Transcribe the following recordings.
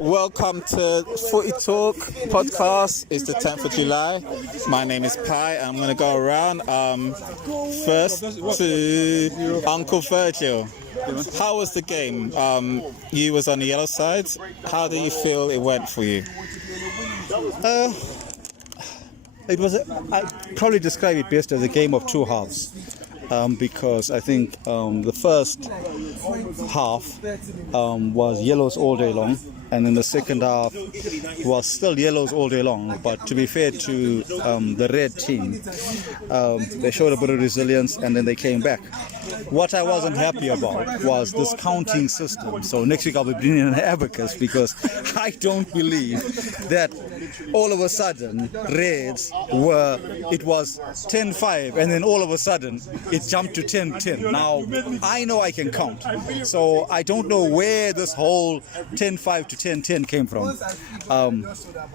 Welcome to FutiTalk podcast. It's the 10th of July. My name is Pi, and I'm going to go around first to Uncle Virgil. How was the game? You was on the yellow side. How do you feel it went for you? It was. I'd probably describe it best as a game of two halves. Because I think the first half was yellows all day long, and then the second half was still yellows all day long. But to be fair to the red team, they showed a bit of resilience, and then they came back. What I wasn't happy about was this counting system. So next week I'll be bringing in an abacus, because I don't believe that all of a sudden Reds it was 10-5, and then all of a sudden it jumped to 10-10. Now, I know I can count, so I don't know where this whole 10-5 to 10-10 came from.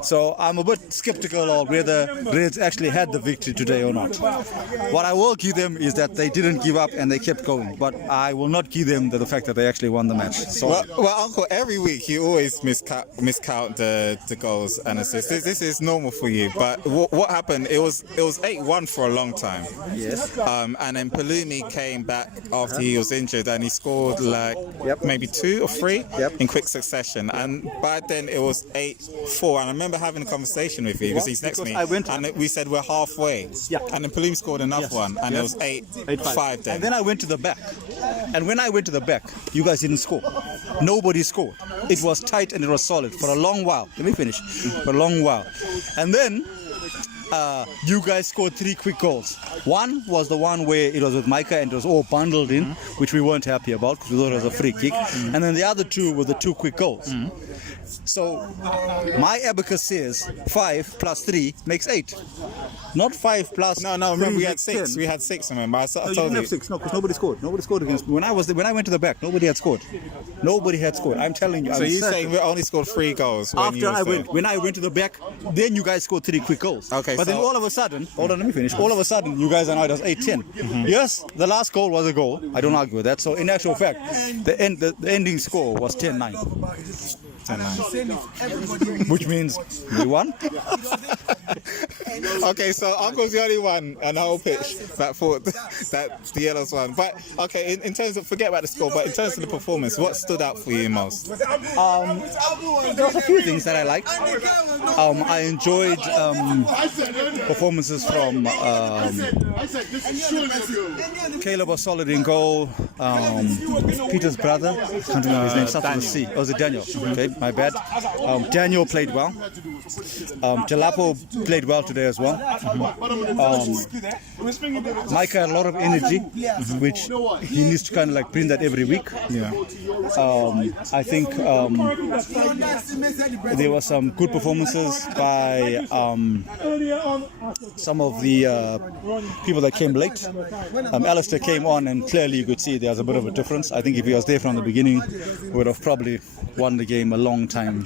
So I'm a bit skeptical of whether Reds actually had the victory today or not. What I will give them is that they didn't give up and they kept going, but I will not give them the fact that they actually won the match. So, well, Uncle, every week you always miscount the goals and assists. This is normal for you, but what happened? It was 8-1 for a long time. Yes. And then Palumi came back after he was injured, and he scored maybe 2 or 3 in quick succession. And by then it was 8-4. And I remember having a conversation with you, because he's next to me, and we said we're halfway. Yeah. And then Palumi scored another one, and it was 8-5 then. And then I went to the back. And when I went to the back, you guys didn't score. Nobody scored. It was tight and it was solid for a long while. Let me finish. For a long while. And then you guys scored 3 quick goals. One was the one where it was with Micah and it was all bundled in, which we weren't happy about because we thought it was a free kick. And then the other 2 were the 2 quick goals. So my abacus says 5 plus 3 makes 8. Not 5 plus. No. Remember we had 6. 10. We had 6. Remember, I told you. Didn't have 6. No, because nobody scored. Nobody scored against me. When I went to the back, nobody had scored. Nobody had scored. I'm telling you. So you're saying we only scored 3 goals when I went to the back, then you guys scored 3 quick goals. Okay. But then all of a sudden, hold on, let me finish. All of a sudden, you guys are now it was 8-10. Yes, the last goal was a goal. I don't argue with that. So in actual fact, the ending score was 10-9. 10-9. Which means we won. Okay, so Uncle's the only one on the whole pitch that thought that the Yellows won. But okay, in terms of, forget about the score, but in terms of the performance, what stood out for you most? There was a few things that I liked. I enjoyed performances from Caleb was solid in goal. Peter's brother, can't remember his name, started with C. Oh, was it Daniel? Okay, my bad. Daniel played well. Jalapo played well today as well. Micah had a lot of energy, which he needs to kind of like bring that every week. Yeah. I think there were some good performances by some of the people that came late. Alistair came on, and clearly you could see there was a bit of a difference. I think if he was there from the beginning, we would have probably won the game a long time.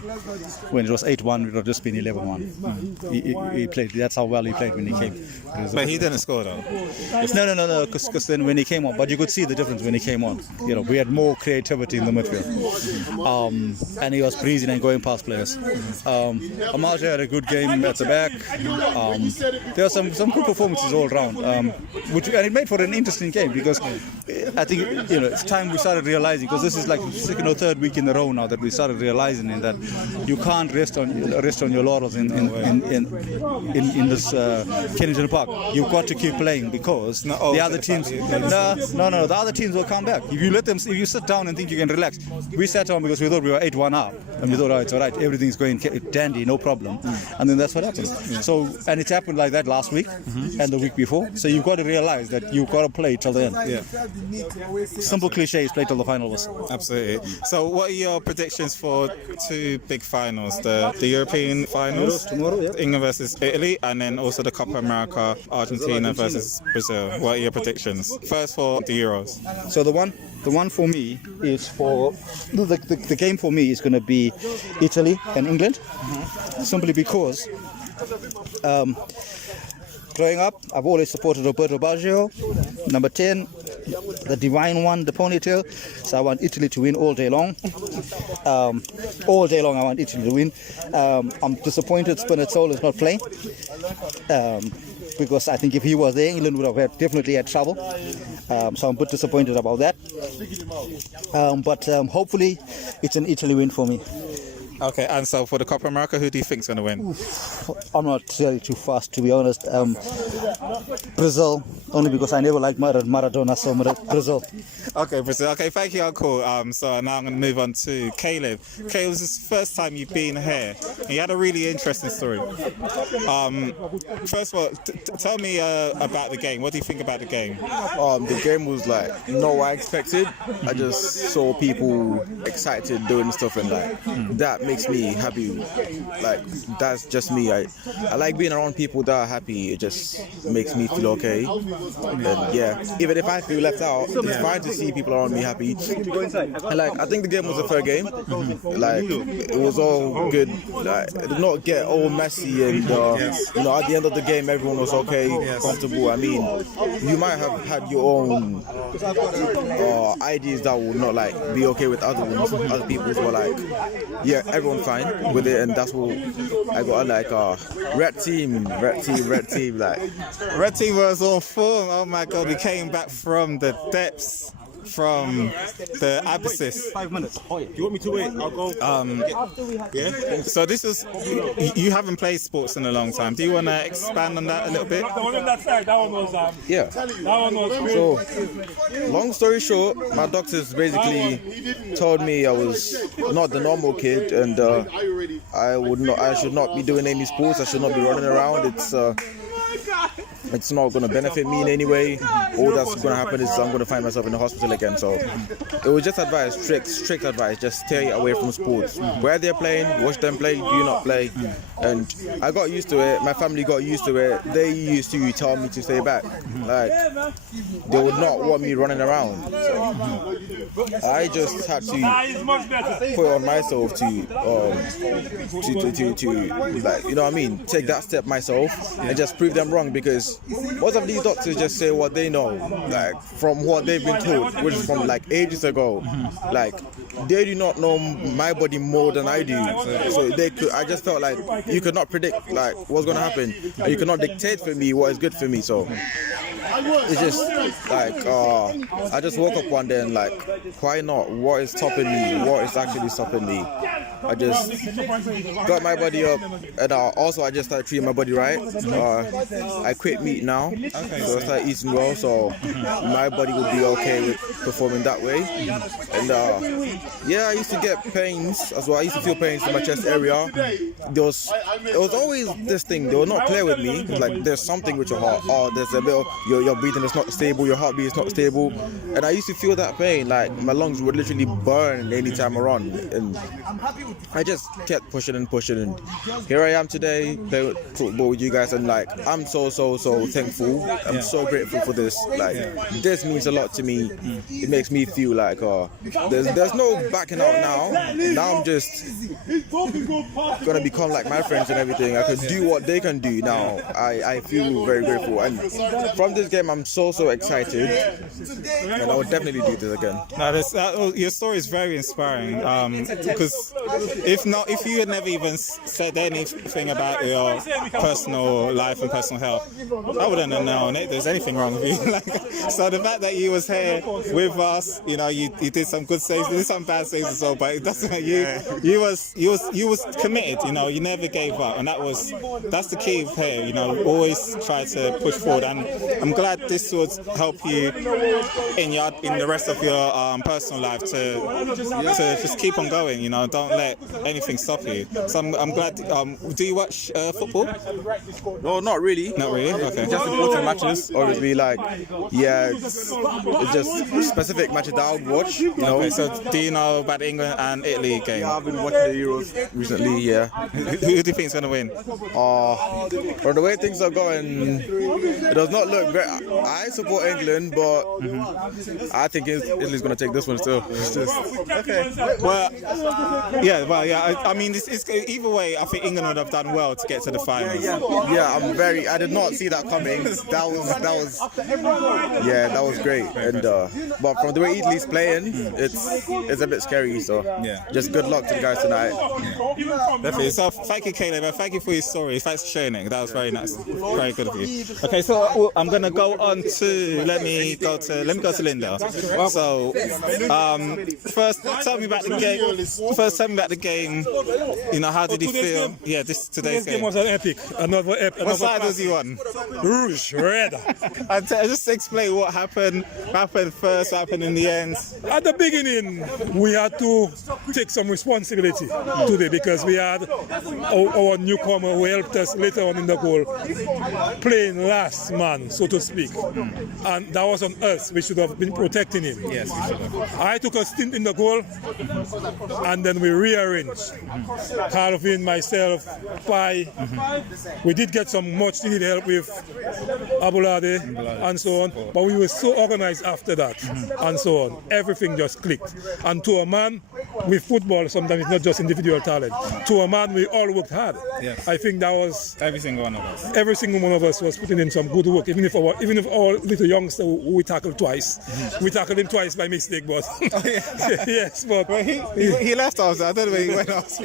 When it was 8-1, it would have just been 11-1. He played. That's how well he played when he came. But he didn't score though. No. Because then when he came on, but you could see the difference when he came on. You know, we had more creativity in the midfield, and he was breezing and going past players. Amaja had a good game at the back. There were some good performances all around, and it made for an interesting game, because I think it's time we started realizing, because this is like the second or third week in a row now that we started realizing that you can't rest on your laurels in this Kennington Park. You've got to keep playing, because the other teams. No. The other teams will come back. If you let them, if you sit down and think you can relax. We sat down because we thought we were 8-1 up, and we thought, oh, it's all right, everything's going dandy, no problem. And then that's what happened. So, and it's happened like that last week and the week before. So you've got to realize that you've got to play till the end. Yeah. Simple cliche is play till the final whistle. Absolutely. So what are your predictions for 2 big finals? The European finals, tomorrow, England versus Italy, and then also the Copa America, Argentina versus Brazil. What are your predictions? First for the Euros. So the one for me is for the game for me is going to be Italy and England, simply because growing up I've always supported Roberto Baggio, number 10. the divine one, the ponytail. So I want Italy to win all day long. All day long I want Italy to win. I'm disappointed Spinazzola is not playing. Because I think if he was there, England would have definitely had trouble. So I'm a bit disappointed about that. But hopefully it's an Italy win for me. Okay, and so for the Copa America, who do you think's going to win? I'm not really too fast, to be honest. Brazil, only because I never liked Maradona, so Brazil. Okay, Brazil. Okay, thank you, Uncle. So now I'm going to move on to Caleb. Caleb, this is the first time you've been here. And you had a really interesting story. First of all, tell me about the game. What do you think about the game? The game was like not what I expected. I just saw people excited doing stuff, and like that makes me happy. Like that's just me. I like being around people that are happy. It just makes me feel okay. And yeah, even if I feel left out, it's fine to see people around me happy. And like I think the game was a fair game. Like it was all good. Like it did not get all messy, and you know at the end of the game everyone was okay, comfortable. I mean, you might have had your own ideas that will not like be okay with other people's, but like yeah, everyone fine with it, and that's what I got. Like red team, like Red team was on form. Oh my God, we came back from the depths, from the abysses. 5 minutes. Do you want me to wait? I'll go. Yeah. So this is you haven't played sports in a long time. Do you want to expand on that a little bit? The one on that side, that one was yeah. that one was So, long story short, my doctors basically told me I was not the normal kid, and I should not be doing any sports. I should not be running around. It's not going to benefit me in any way. All that's going to happen is I'm going to find myself in the hospital again. So it was just advice, strict advice. Just stay away from sports. Where they're playing, watch them play, do not play. And I got used to it. My family got used to it. They used to tell me to stay back. Like they would not want me running around. So I just had to put on myself to like, you know what I mean, take that step myself and just prove them wrong, because most of these doctors just say what they know, like from what they've been taught, which is from like ages ago. Like they do not know my body more than I do, so they could. I just felt like you could not predict like what's gonna happen, and you cannot dictate for me what is good for me. So it's just like I just woke up one day and like, why not? What is stopping me? What is actually stopping me? I just got my body up, and also I just started treating my body right. I quit meat now, so I started eating well, so my body would be okay with performing that way. And yeah, I used to get pains as well. I used to feel pains in my chest area. It was always this thing. They will not play with me. Like there's something with your heart. Oh, there's a bit of your breathing is not stable. Your heartbeat is not stable. And I used to feel that pain. Like my lungs would literally burn anytime I run. And I just kept pushing and pushing. And here I am today, playing football with you guys. And like I'm so thankful. I'm so grateful for this. Like this means a lot to me. It makes me feel like there's no backing out now. Now I'm just gonna become like my friends and everything. I can do what they can do now. I feel very grateful, and from this game I'm so excited, and I would definitely do this again. Now, your story is very inspiring, because if you had never even said anything about your personal life and personal health, I wouldn't have known there's anything wrong with you. So the fact that you was here with us, you know, you did some good saves, you did some bad saves as well, but it doesn't make you was committed. You know, you never gave up, and that's the key here. You know, always try to push forward, and I'm glad this would help you in the rest of your personal life to just keep on going. You know, don't let anything stop you. So I'm glad. Do you watch football? No, not really. Not really. Okay. Just important matches, obviously. Like, yeah, it's just specific matches that I would watch. You know. Okay, so do you know about the England and Italy game? Yeah, I've been watching the Euros recently. Yeah. Who do you think is going to win? From the way things are going, it does not look I support England, but I think Italy's going to take this one still. Okay. Well, yeah. I mean, it's either way. I think England would have done well to get to the finals. Yeah, I did not see that coming. That was great. And but from the way Italy's playing, it's a bit scary. So just good luck to the guys tonight. Definitely. So thank you, Caleb. Thank you for your story. Thanks for sharing it. That was very nice. Very good of you. Okay, so I'm gonna go on to let me go to Linda. So first tell me about the game. You know, how did you feel? Yeah, today's game was an epic. What side was you on? Rouge, red. And just explain what happened first, what happened in the end. At the beginning, we had to take some responsibility today because we had our newcomer who helped us later on in the goal playing last man, so to speak. And that was on us. We should have been protecting him. Yes, we should have. I took a stint in the goal and then we rearranged. Calvin, myself, Pai. We did get some much needed help with Abulade and so on. But we were so organized after that and so on. Everything just clicked. And to a man, with football, sometimes it's not just individual talent. To a man, we all worked hard. Yes. I think that was every single one of us. Every single one of us was putting in some good work. Even if our little youngster who we tackled twice, we tackled him twice by mistake. But yes, but well, he left us. I don't know where he went off.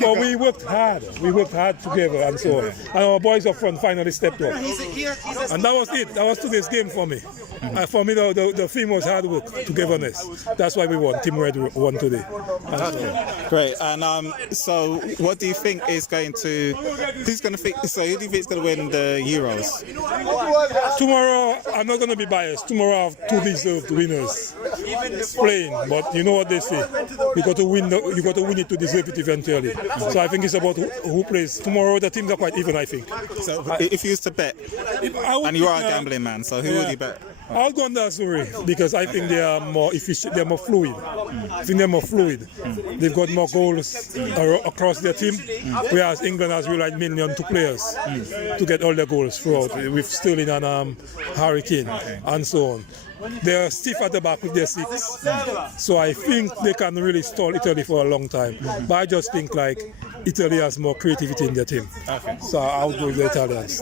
But we worked hard. We worked hard together and so on. And our boys up front finally stepped up. And that was it. That was today's game for me. For me, the theme was hard work, togetherness. That's why we won. Team Red won today. Great. And so, what do you think is going to? Who's going to think? So, who do you think is going to win the Euros? Tomorrow, I'm not going to be biased. Tomorrow, I have two deserved winners playing. But you know what they say: you got to win. You got to win it to deserve it eventually. So I think it's about who plays tomorrow. The teams are quite even, I think. So, if you used to bet, and you are a gambling man, so who would you bet? I'll go on the Azuri because I think they are more efficient, they're more fluid. I think they're more fluid. They've got more goals across their team, whereas England has relied mainly on two players to get all their goals throughout, with Sterling and Harry Kane and so on. They're stiff at the back with their six. So I think they can really stall Italy for a long time. But I just think like Italy has more creativity in their team. Okay. So I'll go with the Italians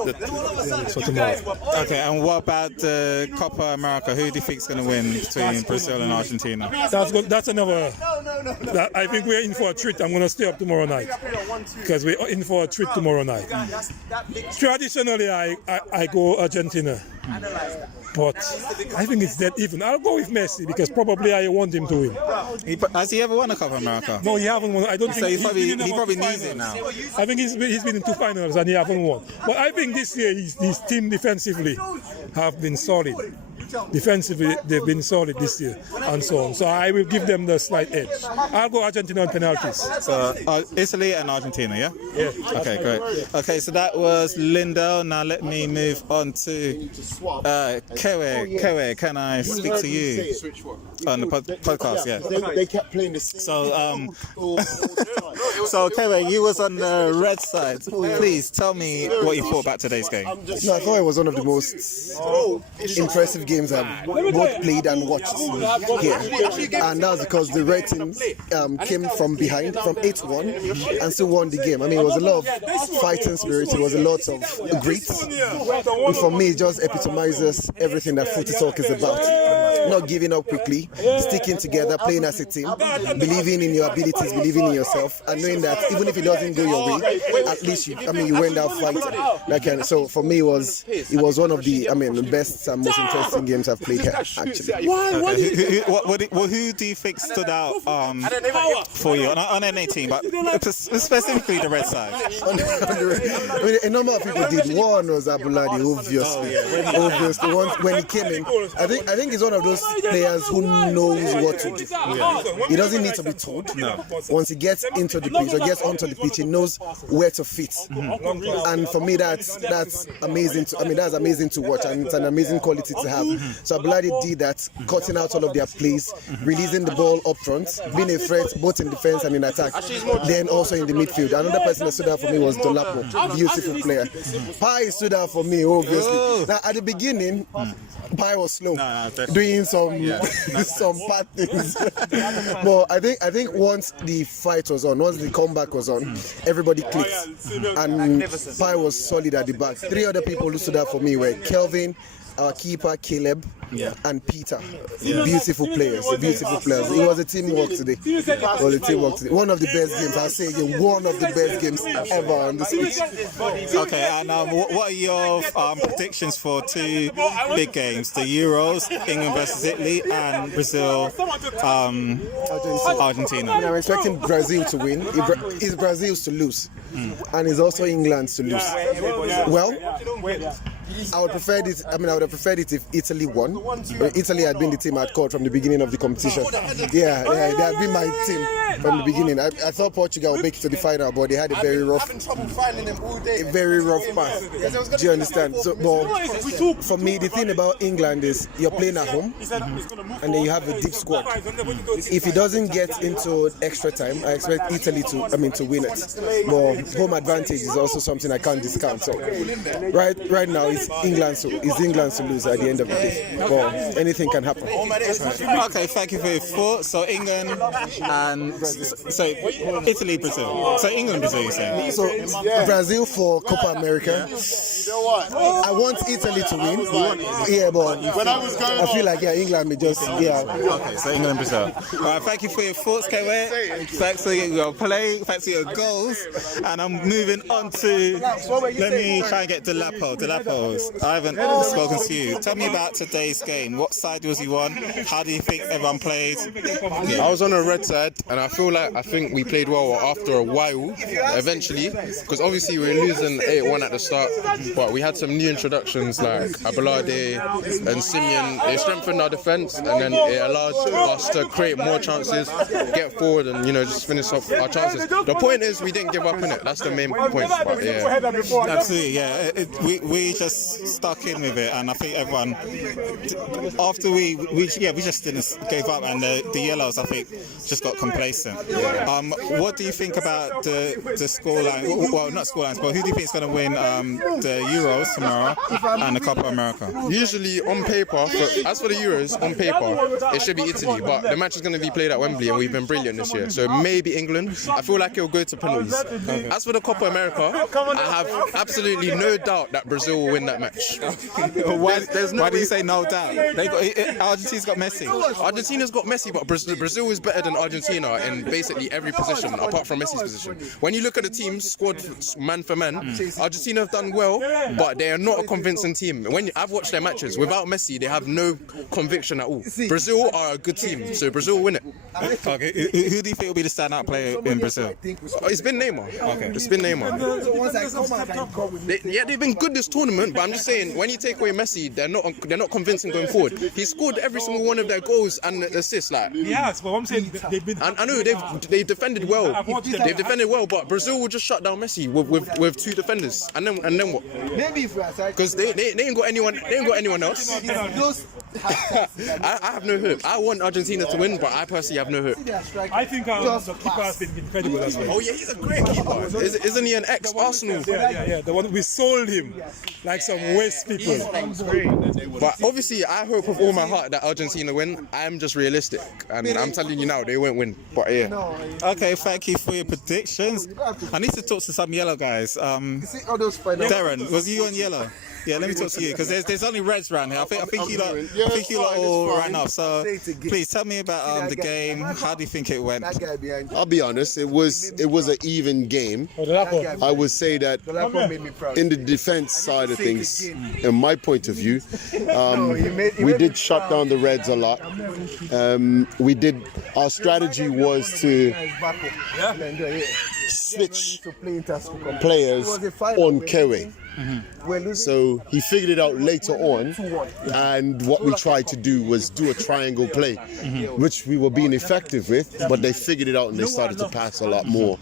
for tomorrow. Okay, and what about the Copa America? Who do you think is going to win between Brazil and Argentina? That's another. I think we're in for a treat. I'm going to stay up tomorrow night because we're in for a treat tomorrow night. Traditionally, I go Argentina. But I think it's dead even. I'll go with Messi because probably I want him to win. Has he ever won a Copa America? No, he haven't won. I don't think so. He probably needs it now. I think he's been in two finals and he haven't won. But I think this year his team defensively have been solid. Defensively, they've been solid this year and so on. So I will give them the slight edge. I'll go Argentina on penalties. So Italy and Argentina, yeah? Yeah. Okay, great. Okay, so that was Lindell. Now let me move on to Kewe. Kewe, can I speak to you on the podcast? Yeah. They kept playing this. So, so Kewe, you was on the red side. Please tell me what you thought about today's game. No, I thought it was one of the most impressive games I've both played and watched here. And that was because the red team came from behind, from 8-1, and still won the game. I mean, it was a lot of fighting spirit, it was a lot of grit. And for me, it just epitomizes everything that FutiTalk is about. Not giving up quickly, sticking together, playing as a team, believing in your abilities, believing in yourself, and knowing that even if it doesn't go your way, at least you went out fighting. So for me, it was one of the best and most interesting games I've played here, actually. Who do you think stood out for you on any team, but specifically the red side? A number of people did. One was Abulade, obviously. When he came in, I think he's one of those players who knows what to do. He doesn't need to be told. Once he gets into the pitch or gets onto the pitch, he knows where to fit. And for me, that's amazing. That's amazing to watch, and it's an amazing quality to have. So Abladi did that, cutting out all of their plays, releasing the ball up front, being a threat both in defense and in attack, then also in the midfield. Another person that stood out for me was Dolapo, beautiful player. Pai stood out for me, obviously. Now, at the beginning, Pai was slow, doing some some bad things. But I think once the fight was on, once the comeback was on, everybody clicked, and Pai was solid at the back. Three other people who stood out for me were Kelvin, our keeper Caleb, and Peter. Beautiful players. It was a teamwork today. One of the best games, I'll say again, one of the best games ever on the pitch. Okay, and what are your predictions for two big games, the Euros, England versus Italy, and Brazil, Argentina? I'm expecting Brazil to win. It's Brazil's to lose, and it's also England's to lose. Well, I would prefer this. I would have preferred it if Italy won. Italy had been the team I'd called from the beginning of the competition. Yeah, they had been my team from the beginning. I thought Portugal would make it to the final, but they had a very rough path. Do you understand? So, but for me, the thing about England is you're playing at home, and then you have a deep squad. If it doesn't get into extra time, I expect Italy to win it. But home advantage is also something I can't discount. So right now it's England to lose at the end of the day. But anything can happen. Okay, thank you for your thoughts. So England and Italy, Brazil. So England, Brazil, you say? So Brazil for Copa America. I want Italy to win. Yeah, but I feel like England may just Okay, so England, Brazil. All right, thank you for your thoughts, Kewe. Thanks for your play. Thanks for your goals. And I'm moving on to. Let me try and get Delapo. I haven't spoken to you. Tell me about today's game. What side was you on? How do you think everyone played? I was on the red side, and I think we played well after a while, eventually, because obviously we were losing 8-1 at the start, but we had some new introductions like Abalade and Simeon. They strengthened our defence, and then it allowed us to create more chances, get forward, and just finish off our chances. The point is we didn't give up in it. That's the main point. But, Absolutely, yeah. We just stuck in with it, and I think everyone after we just didn't give up, and the yellows I think just got complacent. What do you think about the scoreline? Well, not scorelines, but who do you think is going to win the Euros tomorrow and the Copa America? Usually on paper, as for the Euros, on paper it should be Italy, but the match is going to be played at Wembley, and we've been brilliant this year, so maybe England. I feel like it'll go to penalties. As for the Copa America, I have absolutely no doubt that Brazil will win that match. Why do you say no doubt? Argentina's got Messi. Argentina's got Messi, but Brazil is better than Argentina in basically every position apart from Messi's position. When you look at the team squad man for man, Argentina have done well, but they are not a convincing team. I've watched their matches, without Messi they have no conviction at all. Brazil are a good team, so Brazil will win it. Okay, who do you think will be the standout player in Brazil? It's been Neymar. Okay, it's been Neymar. They've been good this tournament, but I'm just saying when you take away Messi, they're not convincing going forward. He scored every single one of their goals and assists. Yes, but I'm saying they've been. I know they've defended well. They've defended well, but Brazil will just shut down Messi with two defenders, and then what? Because they ain't got anyone. They ain't got anyone else. I have no hope. I want Argentina to win, but I personally have no hope. I think the keeper has been incredible as well. Oh yeah, he's a great keeper. Isn't he an ex-Arsenal? Yeah. The one we sold him like some West people. But obviously, I hope with all my heart that Argentina win. I'm just realistic, and I'm telling you now, they won't win. But yeah. Okay, thank you for your predictions. I need to talk to some yellow guys. Darren, was you on yellow? Yeah, let me talk to you because there's only reds around here. I think you lot all ran off. So please tell me about the game. How do you think it went? I'll be honest. It was an even game. I would say that in the defense side of things, in my point of view, we did shut down the Reds a lot. Our strategy was to switch players on Kewe. So he figured it out later on, and what we tried to do was do a triangle play, which we were being effective with, but they figured it out and they started to pass a lot more,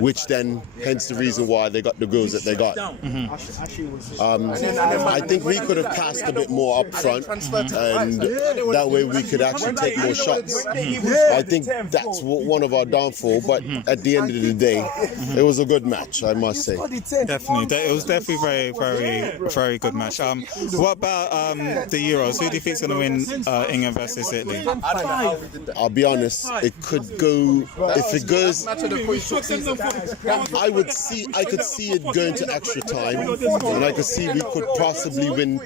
which then, hence the reason why they got the goals that they got. I think we could have passed a bit more up front, and that way we could actually take more shots. I think that's one of our downfall, but at the end of the day, it was a good match, I must say. Definitely, it was definitely very good match. What about the Euros? Who do you think is going to win England versus Italy? I'll be honest, it could go. If it goes, I could see it going to extra time, and I could see we could possibly win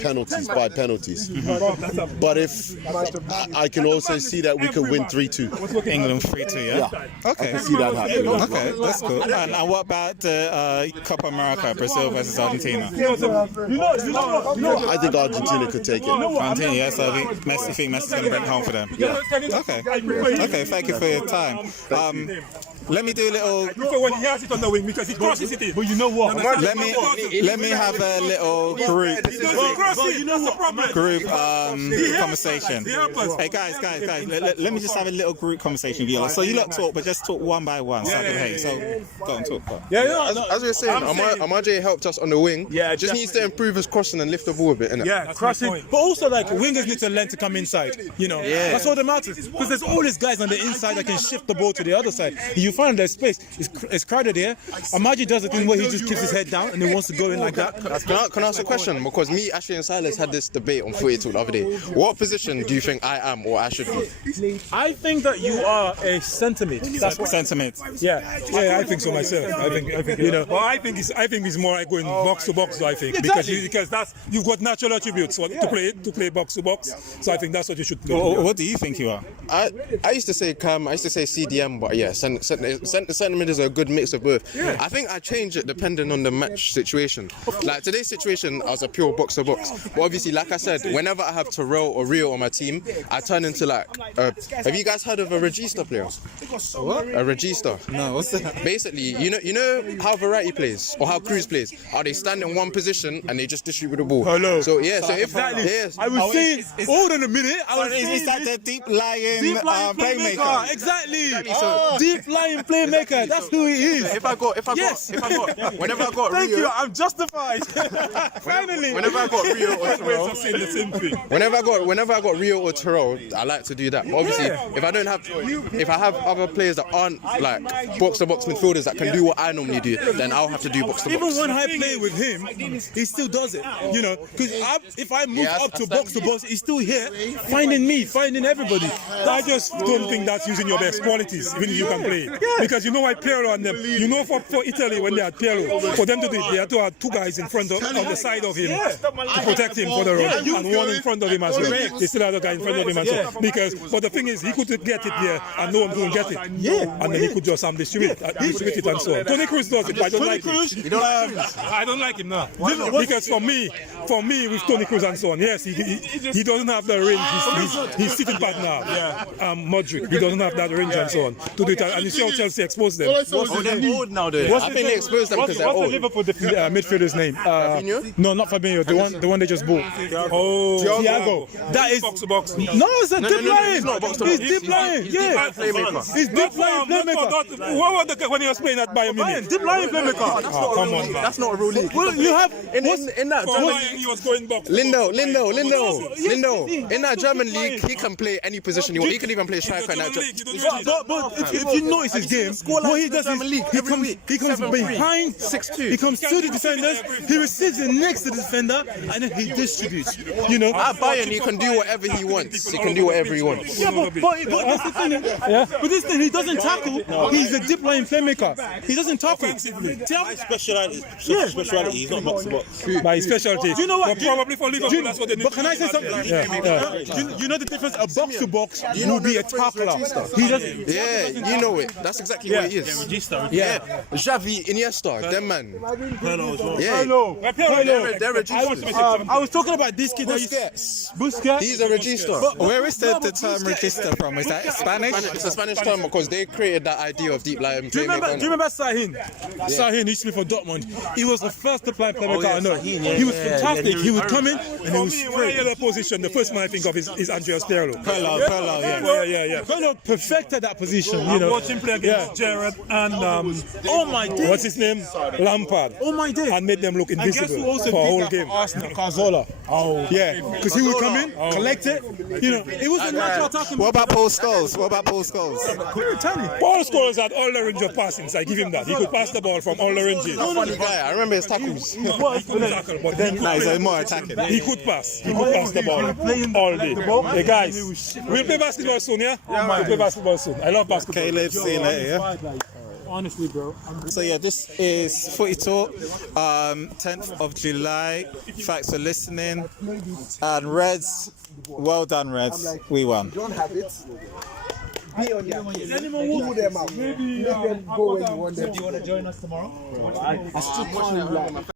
by penalties. But if I can also see that we could win 3-2. England 3-2, yeah. Okay, I can see that happening. Okay, that's cool. And what about the Copa America, Brazil versus Argentina? I think Argentina could take it. Argentina, yeah. So I think Messi's going to bring it home for them. Yeah. Okay. Thank you for your time. Let me do a little. When he has it on the wing because he crosses it in. But you know what? Let me have a little group conversation. Hey guys, let me just have a little group conversation with you. So you lot talk, but just talk one by one. So I can hear you. So go and talk. As we were saying, Amaje helped us on the wing. Yeah, just needs to improve his crossing and lift the ball a bit, innit? Yeah, crossing. But also, like, wingers need to learn to come inside. You know, that's all that matters. Because there's all these guys on the inside that can shift the ball to the other side. You find there's space. It's crowded here. Amaji does the thing where he just keeps his head down and he wants to go in like that. Can I ask a question? Because me, Ashley, and Silas had this debate on FutiTalk the other day. What position do you think I am or I should be? I think that you are a centre mid. That's what centre mid. Yeah, I think so myself. I think you know. Well, I think it's more like going box to box. I think because you've got natural attributes to play box to box. So I think that's what you should do. What do you think you are? I used to say Cam. I used to say CDM, but yeah, centre mid is a good mix of both. Yeah. I think I change it depending on the match situation. Like today's situation, I was a pure box to box. But obviously, like I said, whenever I have Terrell or Rio on my team, I turn into like. Have you guys heard of a regista player? What? A regista. No, what's that? Basically, you know how Variety plays or how Cruz plays. Are they stand in one position and they just distribute the ball? Hello. So yeah, so if I was saying, hold on a minute. Is that the deep lying playmaker? Exactly. So deep lying playmaker. That's who he is. Whenever I got Thank Rio, you. I'm justified. Finally. Whenever I got Rio or Terrell, whenever I got Rio or Terrell, I like to do that. But obviously, if I have other players that aren't like box to box midfielders that can do what I normally do, then I'll have to do box to box. Even when I play with him, he still does it. You know, because if I move up to box, he's still here, finding me, finding everybody. I just don't think that's using your best qualities, even if you can play. Because you know why Pirlo and them, you know for Italy when they had Pirlo, for them to do it, they had to have two guys in front of on the side of him to protect him for the run, and one in front of him as well. They still had a guy in front of him as well. But the thing is, he could get it there and no one couldn't get it. And then he could just distribute it and so on. Toni Kroos does it, but I don't like him. I don't like him now. Because for me, with Toni Kroos and so on, yes, he doesn't have the range. He's sitting back now. Modric, he doesn't have that range and so on to do it. And you see how Chelsea exposed them. They're old now, though. I think they exposed them because they're old. What's the Liverpool midfielder's name? No, not Fabinho. The one they just bought. Thiago. That is box to box. No, it's a deep line. He's deep line. Yeah, he's deep line playmaker. What was when he was playing at Bayern Munich? Deep line playmaker. Come on, man. That's not a rule league. Well, you have in that German he was going box. Lindo. In that German league, he can play any position he wants. He can even play striker in that German league. But if you notice his game, what he does is he comes behind 6'2". He comes to the defenders, he receives it next to the defender, and then he distributes. You know, at Bayern, he can do whatever he wants. He can do whatever he wants. Yeah, but that's the thing. But this thing, he doesn't tackle. He's a deep line playmaker. He doesn't tackle. His speciality. He's not box to box. By his specialty. Do you know what? Probably for Liverpool, that's what they need. But can I say something? You know the difference? A box to box will be a tackler. He doesn't. Yeah, you know it. That's exactly what he is. Yeah. Xavi, Iniesta, them man. Yeah. They're regista. I was talking about this kid. Busquets. He's a regista. Where is the term regista from? Is that Spanish? It's a Spanish term because they created that idea of deep lying. Do you remember Sahin? Sahin used to be for Dortmund. He was the first to play Premier League. I know. He was fantastic. He would come in and he was great. In the position, the first man I think of is Andreas Pirlo. Pirlo, yeah. Pirlo perfected that position. You know. I watched him play against Gerrard and oh my days. What's his name? Lampard. Oh my days. And made them look invisible for a whole game. Arsenal, Cazorla. Oh, yeah, because he would come in, collect it. You know, it was a natural attacking. What about Paul Scholes? Paul Scholes had all the range of passings. I give him that. He could pass the ball from all the ranges. Funny guy. I remember his tackles. But then he's more attacking. He could pass. He could pass the ball all day. Hey guys, we'll play basketball soon, yeah? We'll play basketball soon. I love basketball. Caleb, see you later, yeah? Honestly, bro. So yeah, this is Footy Talk, 10th of July. Thanks for listening. And Reds, well done, Reds. We won. Don't have it. Be on your feet. Pull them out. Make them go where you want them. Do you want to join us tomorrow? I still can't